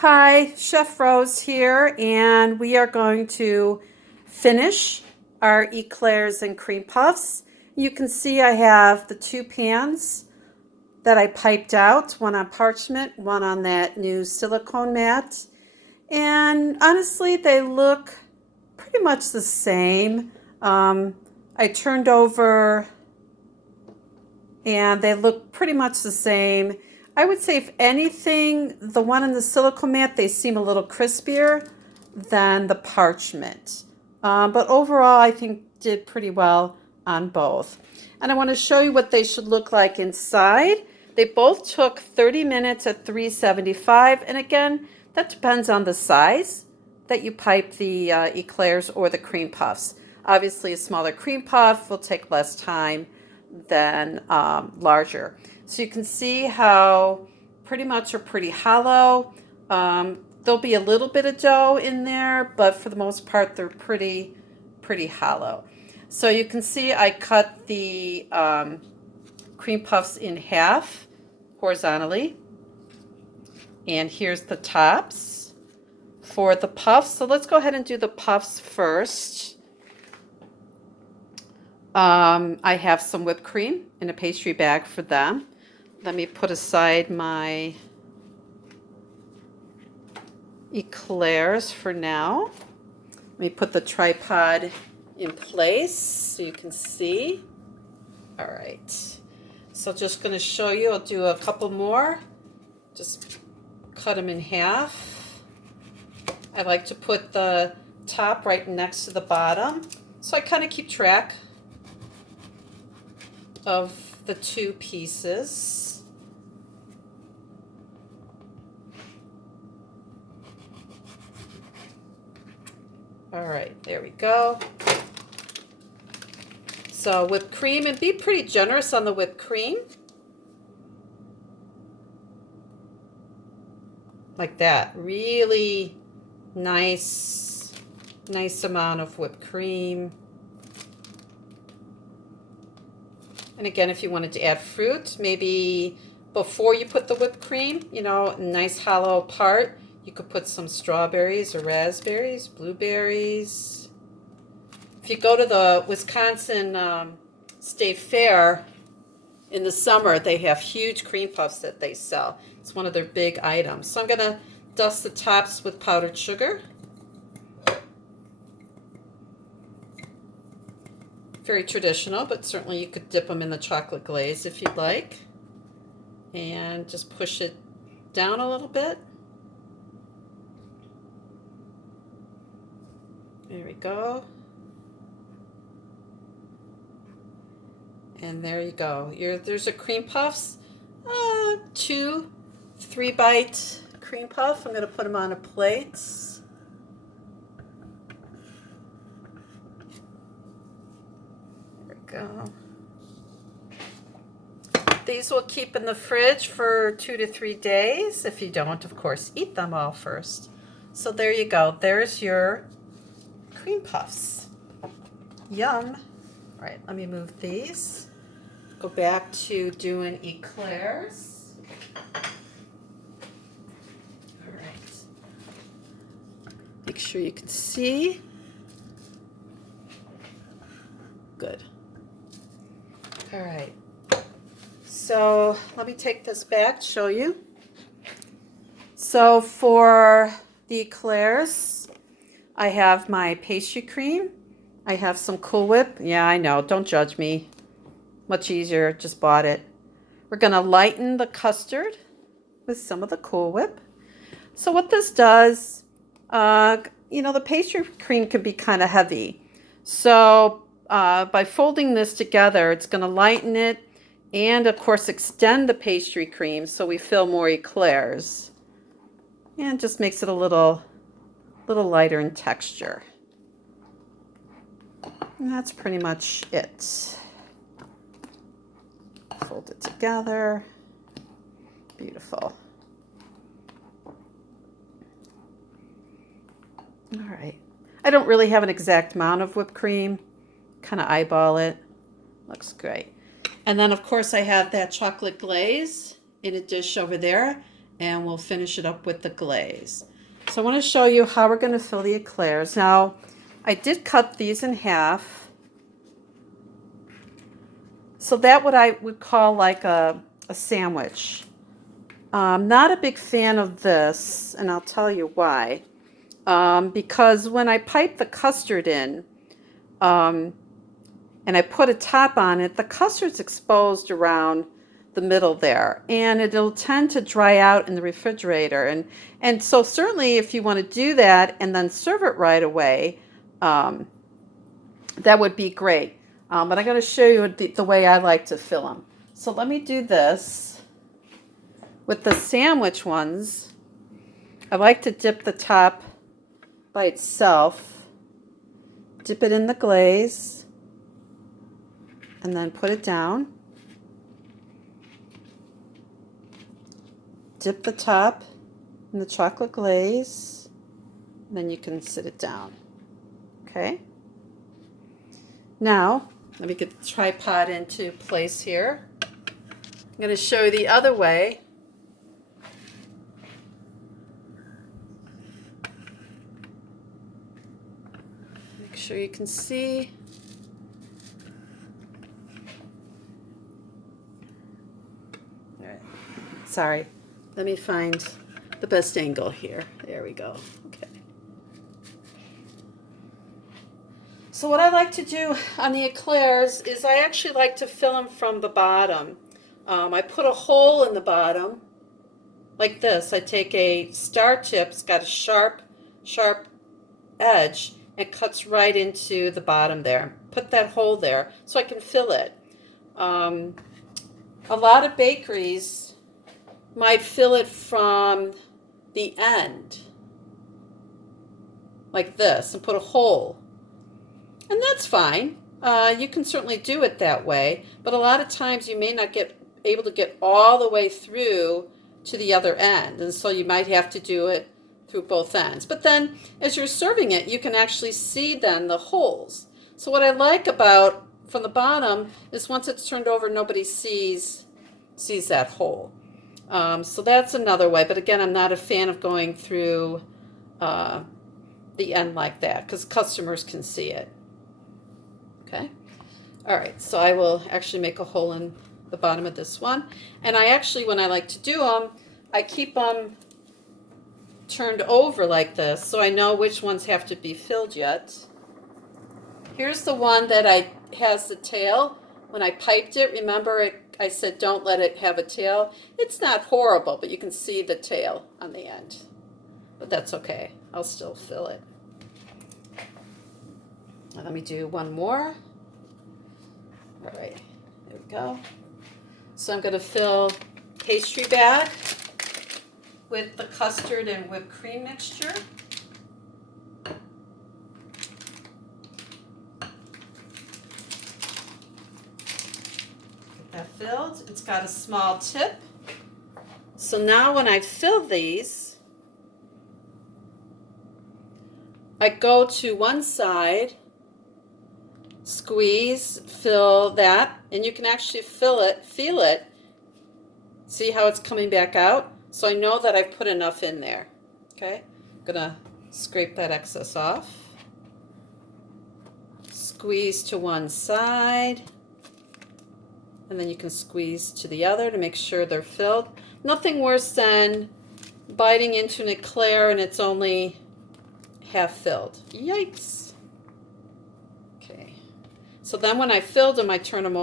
Hi, Chef Rose here, and we are going to finish our eclairs and cream puffs. You can see I have the two pans that I piped out, one on parchment, one on that new silicone mat. And honestly, they look pretty much the same. I turned over and they look pretty much the same. I would say, if anything, the one in the silicone mat, they seem a little crispier than the parchment. But overall, I think did pretty well on both. And I want to show you what they should look like inside. They both took 30 minutes at 375. And again, that depends on the size that you pipe the eclairs or the cream puffs. Obviously, a smaller cream puff will take less time than larger. So you can see how pretty much are pretty hollow. There'll be a little bit of dough in there, but for the most part, they're pretty hollow. So you can see I cut the cream puffs in half horizontally. And here's the tops for the puffs. So let's go ahead and do the puffs first. I have some whipped cream in a pastry bag for them. Let me put aside my eclairs for now. Let me put the tripod in place so you can see. All right. So just going to show you. I'll do a couple more. Just cut them in half. I like to put the top right next to the bottom, so I kind of keep track of the two pieces. All right, there we go. So whipped cream, and be pretty generous on the whipped cream. Like that. Really nice amount of whipped cream. And again, if you wanted to add fruit, maybe before you put the whipped cream, you know, a nice hollow part, you could put some strawberries or raspberries, blueberries. If you go to the Wisconsin State Fair in the summer, they have huge cream puffs that they sell. It's one of their big items. So I'm going to dust the tops with powdered sugar. Very traditional, but certainly you could dip them in the chocolate glaze if you'd like. And just push it down a little bit. There we go. And there you go. There's a cream puffs. 2 3-bite cream puff. I'm going to put them on a plate. There we go. These will keep in the fridge for 2 to 3 days. If you don't, of course, eat them all first. So there you go. There's your cream puffs. Yum. All right, let me move these. Go back to doing eclairs. All right. Make sure you can see. Good. All right. So let me take this back, show you. So for the eclairs, I have my pastry cream. I have some Cool Whip. Yeah, I know. Don't judge me. Much easier. Just bought it. We're going to lighten the custard with some of the Cool Whip. So what this does, you know, the pastry cream can be kind of heavy. So by folding this together, it's going to lighten it and, of course, extend the pastry cream so we fill more eclairs. And just makes it a little lighter in texture. And that's pretty much it. Fold it together. Beautiful. All right. I don't really have an exact amount of whipped cream. Kind of eyeball it. Looks great. And then, of course, I have that chocolate glaze in a dish over there. and we'll finish it up with the glaze. So I want to show you how we're going to fill the eclairs. Now, I did cut these in half. So that what I would call like a sandwich. I'm not a big fan of this, and I'll tell you why. Because when I pipe the custard in, and I put a top on it, the custard's exposed around the middle there, and it'll tend to dry out in the refrigerator. And so certainly if you want to do that and then serve it right away, that would be great. But I'm going to show you the way I like to fill them. So let me do this. With the sandwich ones, I like to dip the top by itself, dip it in the glaze, and then put it down. Dip the top in the chocolate glaze, and then you can sit it down. Okay? Now, let me get the tripod into place here. I'm going to show you the other way. Make sure you can see. All right. Sorry. Let me find the best angle here. There we go. Okay. So what I like to do on the eclairs is I actually like to fill them from the bottom. I put a hole in the bottom like this. I take a star tip, it's got a sharp edge, and cuts right into the bottom there. Put that hole there so I can fill it. A lot of bakeries might fill it from the end like this and put a hole. And that's fine. You can certainly do it that way, but a lot of times you may not get able to get all the way through to the other end, and so you might have to do it through both ends. But then as you're serving it, you can actually see then the holes. So what I like about from the bottom is once it's turned over, nobody sees that hole. So that's another way, but again, I'm not a fan of going through the end like that because customers can see it. Okay. All right, so I will actually make a hole in the bottom of this one. And I actually, when I like to do them, I keep them turned over like this so I know which ones have to be filled yet. Here's the one that has the tail. When I piped it, remember I said don't let it have a tail. It's not horrible, but you can see the tail on the end. But that's okay. I'll still fill it. Now let me do one more. All right, there we go. So I'm going to fill pastry bag with the custard and whipped cream mixture. Get that filled. It's got a small tip. So now when I fill these, I go to one side, squeeze, fill that, and you can actually feel it. See how it's coming back out? So I know that I've put enough in there. Okay, I'm gonna scrape that excess off. Squeeze to one side, and then you can squeeze to the other to make sure they're filled. Nothing worse than biting into an eclair and it's only half filled. Yikes. Okay, so then when I filled them, I turn them over.